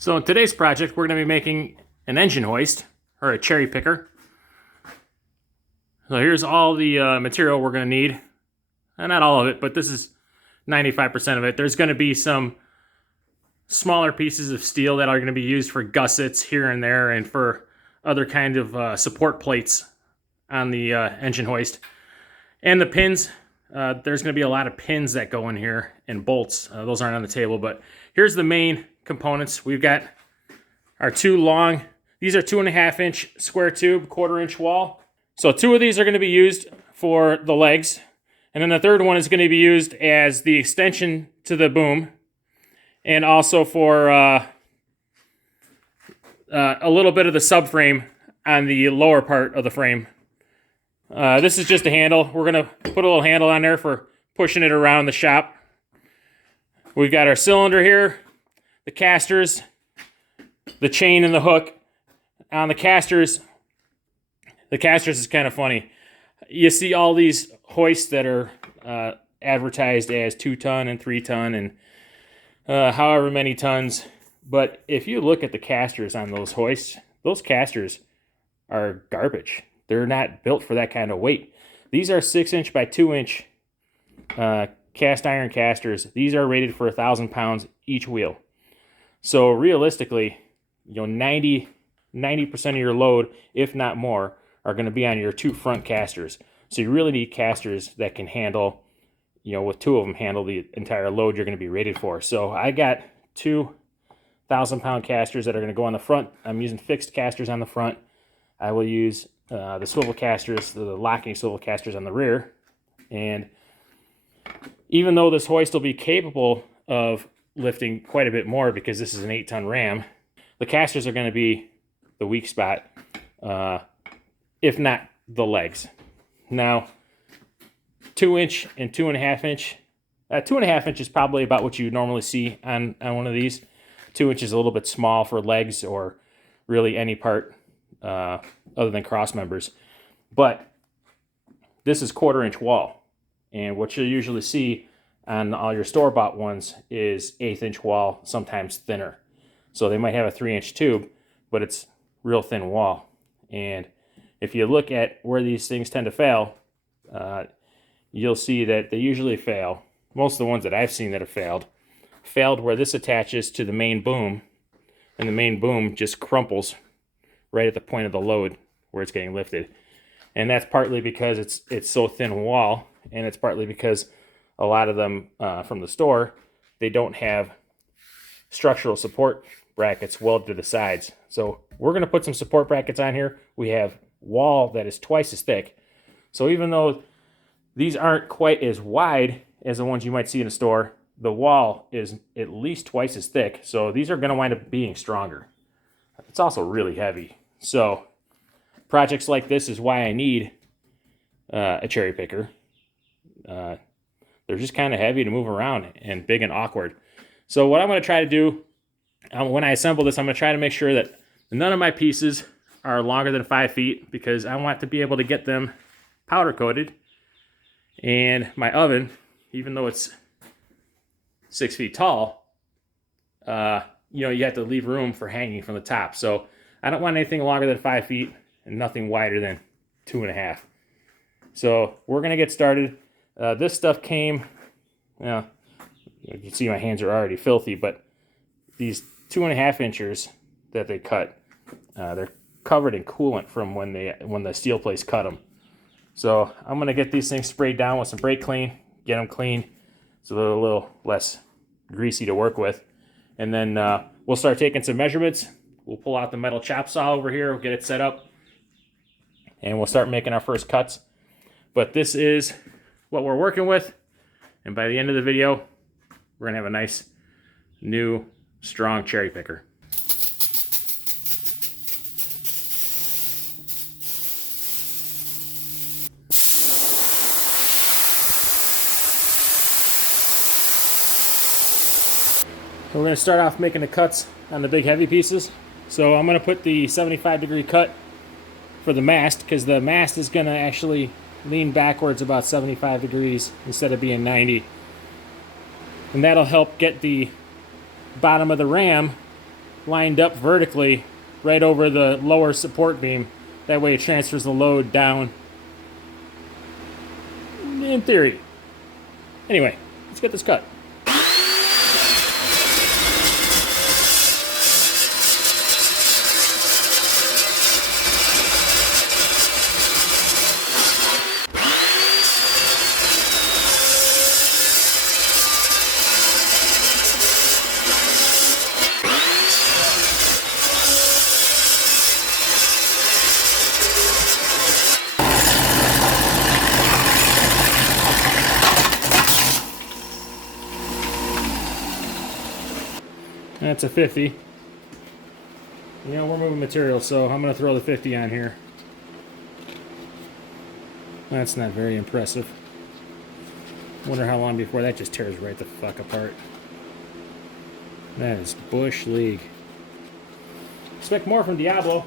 So in today's project, we're going to be making an engine hoist, or a cherry picker. So here's all the material we're going to need. Not all of it, but this is 95% of it. There's going to be some smaller pieces of steel that are going to be used for gussets here and there and for other kind of support plates on the engine hoist. And the pins, there's going to be a lot of pins that go in here and bolts. Those aren't on the table, but here's the main components. We've got our two long, these are 2.5 inch square tube, 1/4 inch wall. So 2 of these are going to be used for the legs. And then the third one is going to be used as the extension to the boom. And also for a little bit of the subframe on the lower part of the frame. This is just a handle. We're going to put a little handle on there for pushing it around the shop. We've got our cylinder here, the casters, the chain and the hook. On the casters is kind of funny. You see all these hoists that are advertised as 2 ton and 3 ton and however many tons. But if you look at the casters on those hoists, those casters are garbage. They're not built for that kind of weight. These are 6 inch by 2 inch cast iron casters. These are rated for 1,000 pounds each wheel. So realistically, 90% of your load, if not more, are going to be on your 2 front casters. So you really need casters that can handle, with 2 of them, handle the entire load you're going to be rated for. So I got 2 1,000-pound casters that are going to go on the front. I'm using fixed casters on the front. I will use the swivel casters, the locking swivel casters on the rear. And even though this hoist will be capable of lifting quite a bit more because this is an 8-ton ram, the casters are going to be the weak spot, if not the legs. Now, 2 inch and 2.5 inch. 2.5 inch is probably about what you normally see on one of these. 2 inch is a little bit small for legs or really any part other than cross members. But this is 1/4 inch wall. And what you'll usually see on all your store-bought ones is 1/8 inch wall, sometimes thinner. So they might have a 3 inch tube, but it's real thin wall. And if you look at where these things tend to fail, you'll see that they usually fail. Most of the ones that I've seen that have failed where this attaches to the main boom, and the main boom just crumples right at the point of the load where it's getting lifted. And that's partly because it's so thin wall, and it's partly because a lot of them from the store, they don't have structural support brackets welded to the sides. So we're going to put some support brackets on here. We have wall that is twice as thick. So even though these aren't quite as wide as the ones you might see in a store, the wall is at least twice as thick. So these are going to wind up being stronger. It's also really heavy. So projects like this is why I need a cherry picker. They're just kind of heavy to move around and big and awkward. So what I'm going to try to do when I assemble this, I'm going to try to make sure that none of my pieces are longer than 5 feet because I want to be able to get them powder coated. And my oven, even though it's 6 feet tall, you have to leave room for hanging from the top. So I don't want anything longer than 5 feet and nothing wider than 2.5. So we're going to get started. This stuff came, you can see my hands are already filthy, but these 2.5 inchers that they cut, they're covered in coolant from when the steel place cut them. So I'm going to get these things sprayed down with some brake clean, get them clean so they're a little less greasy to work with. And then we'll start taking some measurements. We'll pull out the metal chop saw over here, we'll get it set up, and we'll start making our first cuts. But this is what we're working with, and by the end of the video, we're going to have a nice, new, strong cherry picker. So we're going to start off making the cuts on the big heavy pieces. So I'm going to put the 75-degree cut for the mast because the mast is going to actually lean backwards about 75 degrees instead of being 90. And that'll help get the bottom of the ram lined up vertically right over the lower support beam. That way it transfers the load down. In theory. Anyway, let's get this cut. That's a 50. You know, we're moving material, so I'm going to throw the 50 on here. That's not very impressive. Wonder how long before that just tears right the fuck apart. That is Bush League. Expect more from Diablo.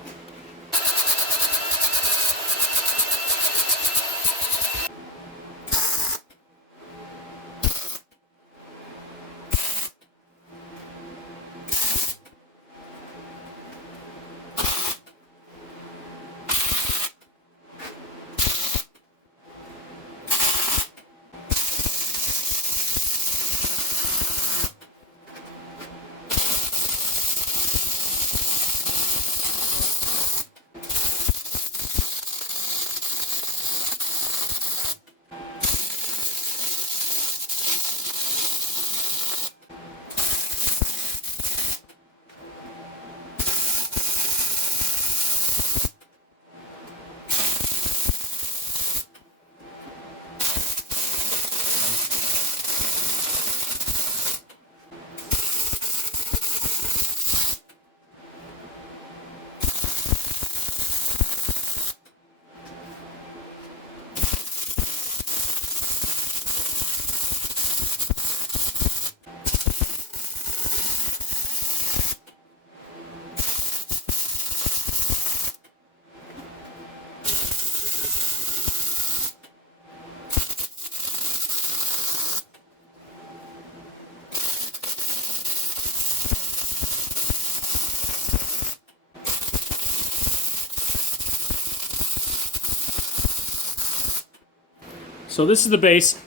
So this is the base.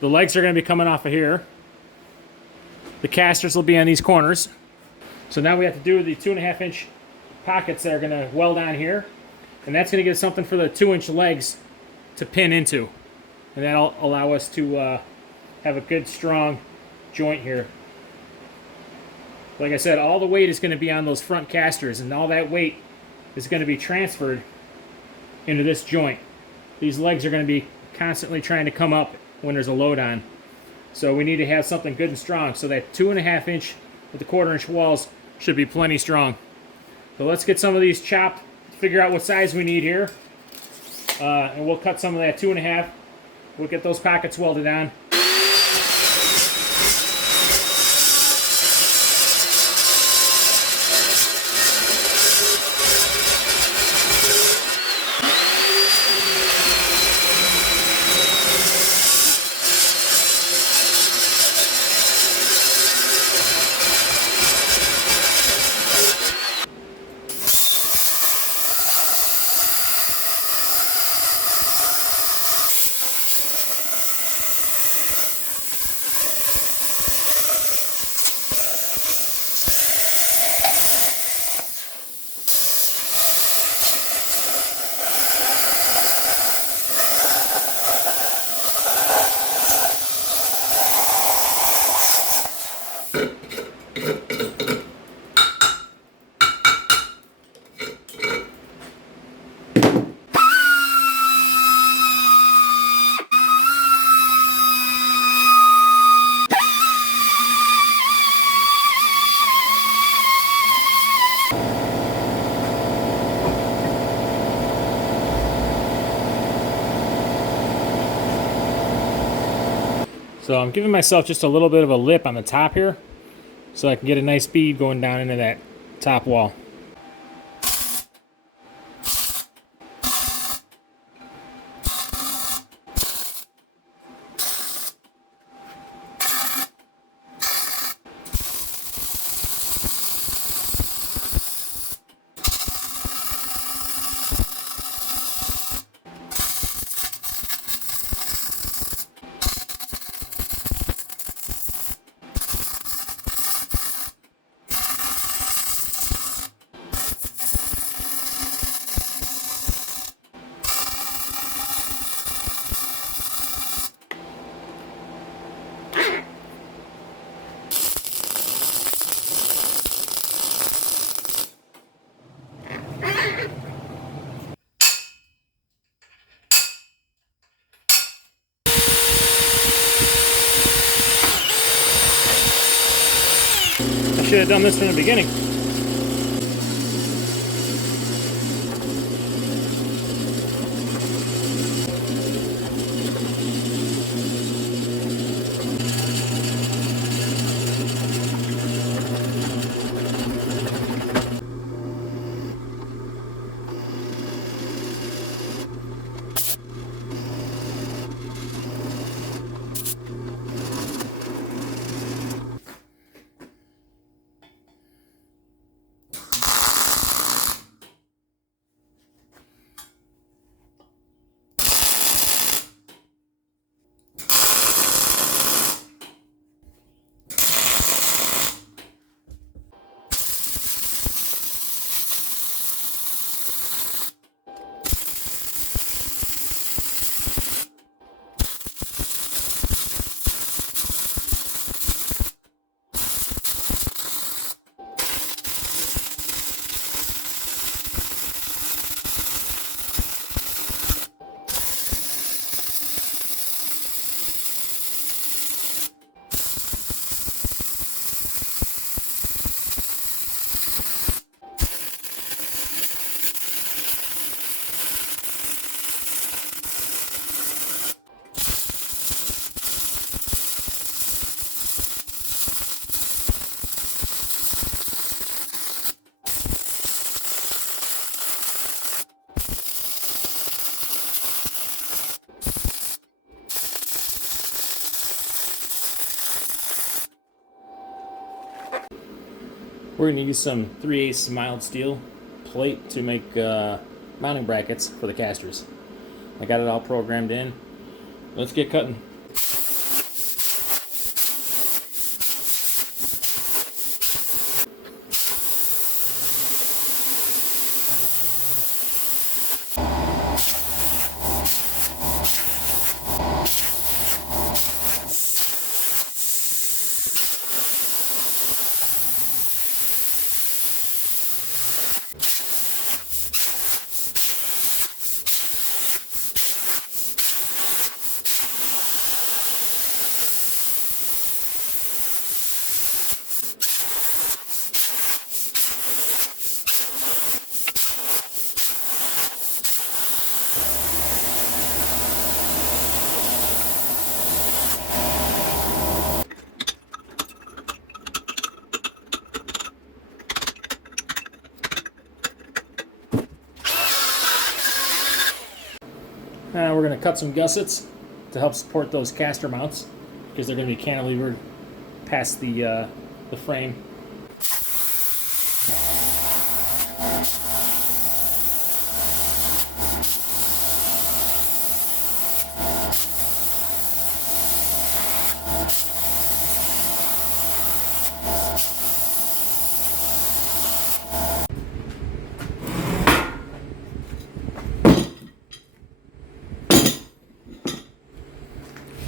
The legs are going to be coming off of here. The casters will be on these corners. So now we have to do the 2.5-inch pockets that are going to weld on here. And that's going to give us something for the 2-inch legs to pin into. And that'll allow us to have a good strong joint here. Like I said, all the weight is going to be on those front casters, and all that weight is going to be transferred into this joint. These legs are going to be constantly trying to come up when there's a load on. So we need to have something good and strong. So that 2.5-inch with the 1/4-inch walls should be plenty strong. So let's get some of these chopped, figure out what size we need here. And we'll cut some of that 2.5. We'll get those pockets welded on. So I'm giving myself just a little bit of a lip on the top here so I can get a nice bead going down into that top wall. should have done this from the beginning. We're going to use some 3/8 mild steel plate to make mounting brackets for the casters. I got it all programmed in. Let's get cutting. We're going to cut some gussets to help support those caster mounts because they're going to be cantilevered past the frame.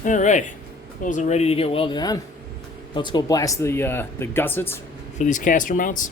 Alright, those are ready to get welded on. Let's go blast the gussets for these caster mounts.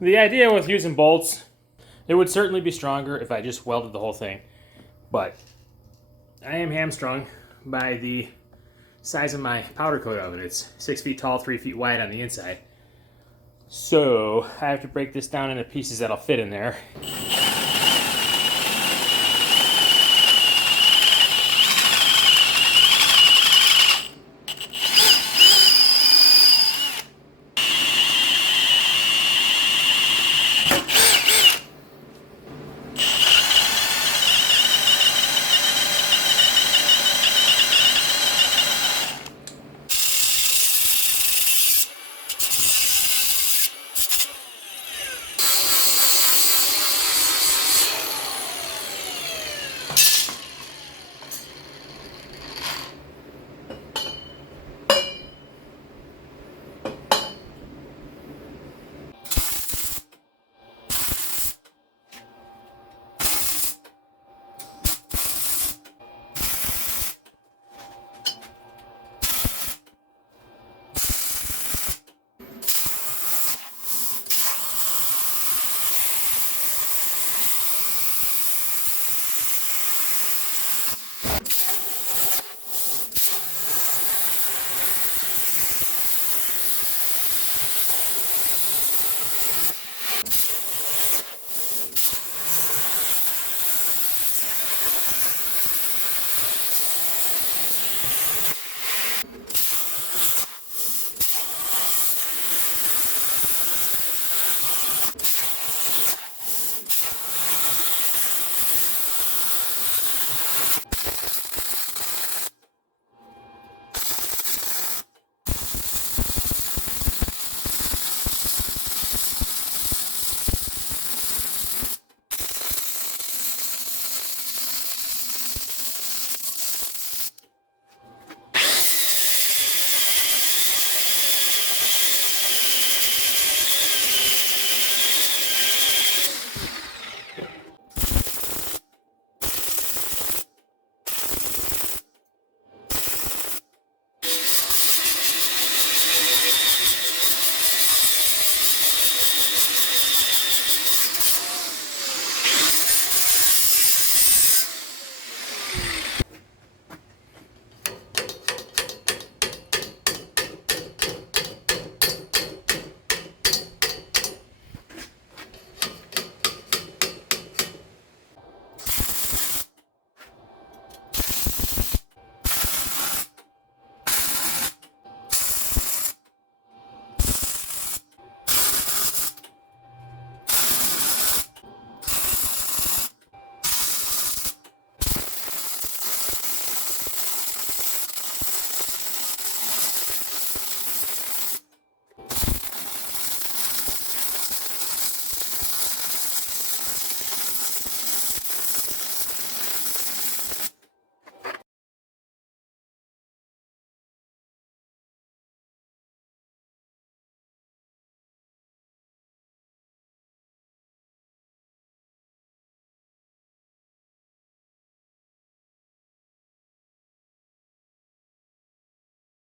The idea with using bolts, it would certainly be stronger if I just welded the whole thing. But I am hamstrung by the size of my powder coat oven. It's 6 feet tall, 3 feet wide on the inside. So I have to break this down into pieces that'll fit in there.